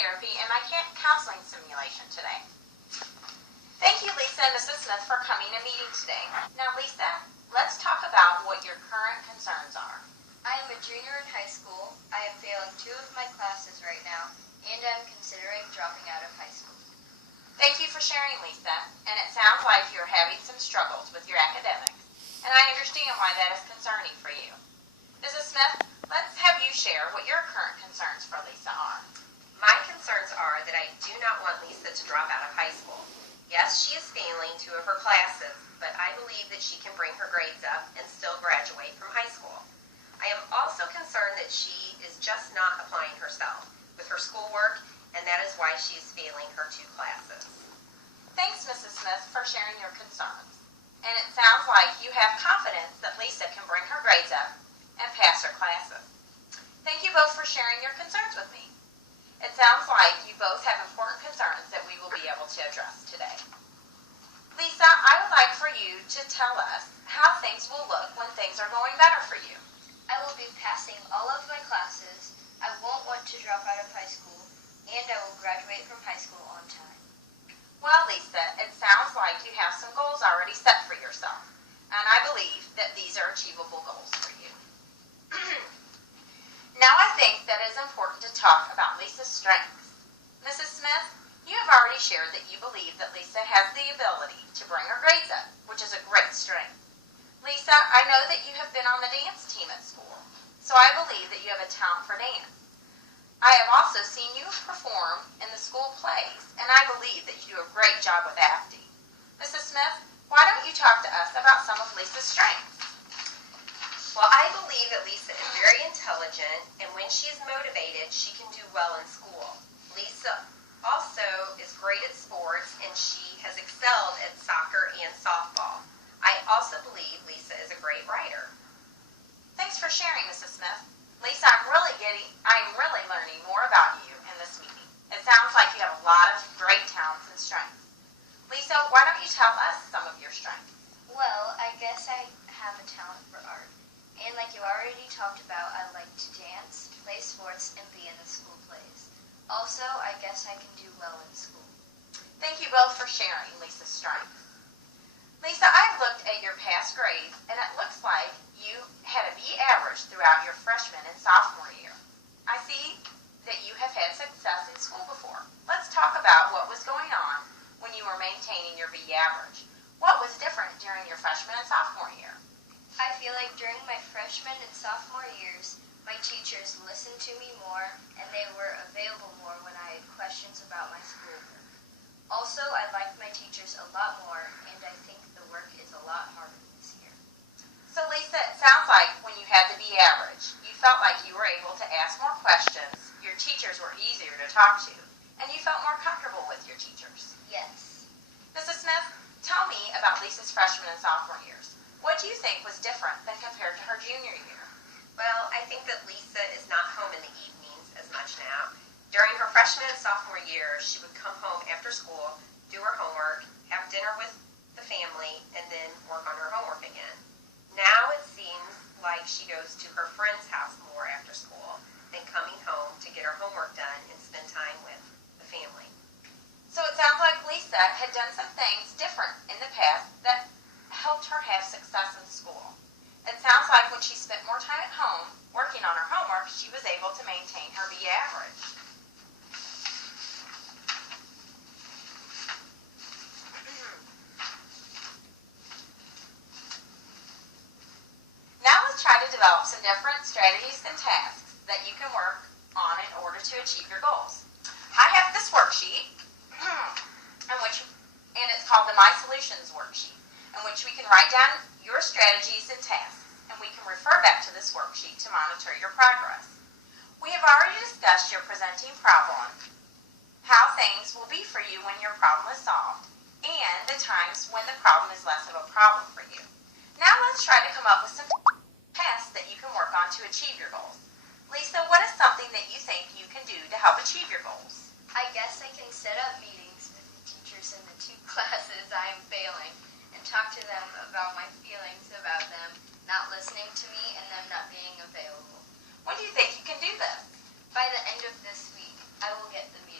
therapy and my counseling simulation today. Thank you, Lisa and Mrs. Smith, for coming to meeting today. Now, Lisa, let's talk about what your current concerns are. I am a junior in high school. I am failing 2 of my classes right now, and I'm considering dropping out of high school. Thank you for sharing, Lisa, and it sounds like you're having some struggles with your academics, and I understand why that is concerning for you. Mrs. Smith, let's have you share what your current concerns for Lisa are. My concerns are that I do not want Lisa to drop out of high school. Yes, she is failing 2 of her classes, but I believe that she can bring her grades up and still graduate from high school. I am also concerned that she is just not applying herself with her schoolwork, and that is why she is failing her 2 classes. Thanks, Mrs. Smith, for sharing your concerns. And it sounds like you have confidence that Lisa can bring her grades up and pass her classes. Thank you both for sharing your concerns with me. It sounds like you both have important concerns that we will be able to address today. Lisa, I would like for you to tell us how things will look when things are going better for you. I will be passing all of my classes. I won't want to drop out of high school, and I will graduate from high school on time. Well, Lisa, it sounds like you have some goals already set for yourself, and I believe that these are achievable goals for you. Now I think that it is important to talk about Lisa's strengths. Mrs. Smith, you have already shared that you believe that Lisa has the ability to bring her grades up, which is a great strength. Lisa, I know that you have been on the dance team at school, so I believe that you have a talent for dance. I have also seen you perform in the school plays, and I believe that you do a great job with acting. Mrs. Smith, why don't you talk to us about some of Lisa's strengths? Well, I believe that Lisa is very intelligent, and when she is motivated, she can do well in school. Lisa also is great at sports, and she has excelled at soccer and softball. I also believe Lisa is a great writer. Thanks for sharing, Mrs. Smith. Lisa, I'm really learning more about you in this meeting. It sounds like you have a lot of great talents and strengths. Lisa, why don't you tell us some of your strengths? Well, I guess I have a talent for art. And like you already talked about, I like to dance, play sports, and be in the school plays. Also, I guess I can do well in school. Thank you both for sharing Lisa's strengths. Lisa, I've looked at your past grades, and it looks like you had a B average throughout your freshman and sophomore year. I see that you have had success in school before. Let's talk about what was going on when you were maintaining your B average. What was different during your freshman and sophomore year? I feel like during my freshman and sophomore years, my teachers listened to me more, and they were available more when I had questions about my schoolwork. Also, I liked my teachers a lot more, and I think the work is a lot harder this year. So Lisa, it sounds like when you had the B average, you felt like you were able to ask more questions, your teachers were easier to talk to, and you felt more comfortable with your teachers. Yes. Mrs. Smith, tell me about Lisa's freshman and sophomore years. What do you think was different than compared to her junior year? Well, I think that Lisa is not home in the evenings as much now. During her freshman and sophomore years, she would come home after school, do her homework, have dinner with the family, and then work on her homework again. Now it seems like she goes to her friend's house more after school than coming home to get her homework done and spend time with the family. So it sounds like Lisa had done some things different in the past that helped her have success in school. It sounds like when she spent more time at home working on her homework, she was able to maintain her B average. Now let's try to develop some different strategies and tasks that you can work on in order to achieve your goals. I have this worksheet, and it's called the My Solutions worksheet, in which we can write down your strategies and tasks, and we can refer back to this worksheet to monitor your progress. We have already discussed your presenting problem, how things will be for you when your problem is solved, and the times when the problem is less of a problem for you. Now let's try to come up with some tasks that you can work on to achieve your goals. Lisa, what is something that you think you can do to help achieve your goals? I guess I can set up meetings with the teachers in the 2 classes I am failing and talk to them about my feelings about them not listening to me and them not being available. When do you think you can do this? By the end of this week, I will get the meeting.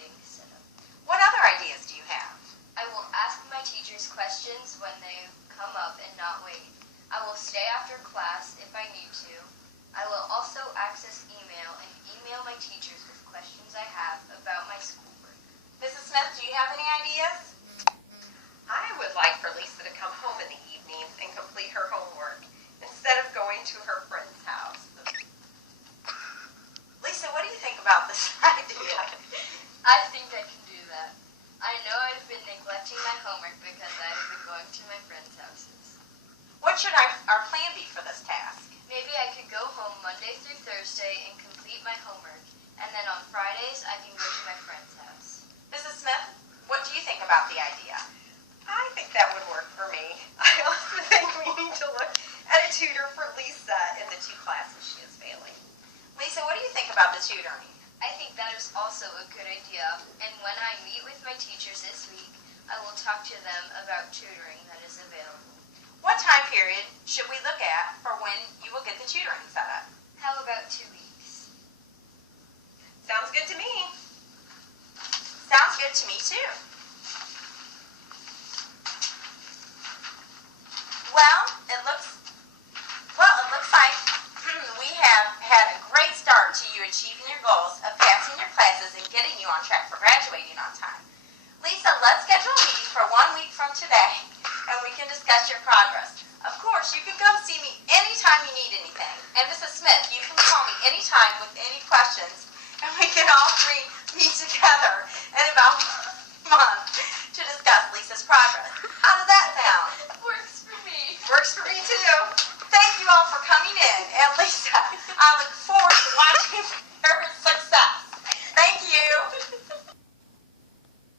about this idea? I think I can do that. I know I've been neglecting my homework because I've been going to my friends' houses. What should our plan be for this task? Maybe I could go home Monday through Thursday and complete my homework, and then on Fridays I can go to my friend's house. Mrs. Smith, what do you think about the idea? I think that would work for me. I also think we need to look at a tutor for Lisa in the 2 classes she is failing. Lisa, what do you think about the tutoring? I think that is also a good idea, and when I meet with my teachers this week, I will talk to them about tutoring that is available. What time period should we look at for when you will get the tutoring set up? How about 2 weeks? Sounds good to me. Sounds good to me too. Well, it looks like we have had a great start to you achieving your goals of passing your classes and getting you on track for graduating on time. Lisa, let's schedule a meeting for 1 week from today, and we can discuss your progress. Of course, you can come see me anytime you need anything. And Mrs. Smith, you can call me anytime with any questions, and we can all 3 meet together in about a month to discuss Lisa's progress. How does that sound? Works for me. Works for me too. Thank you all for coming in. And Lisa, I look forward to watching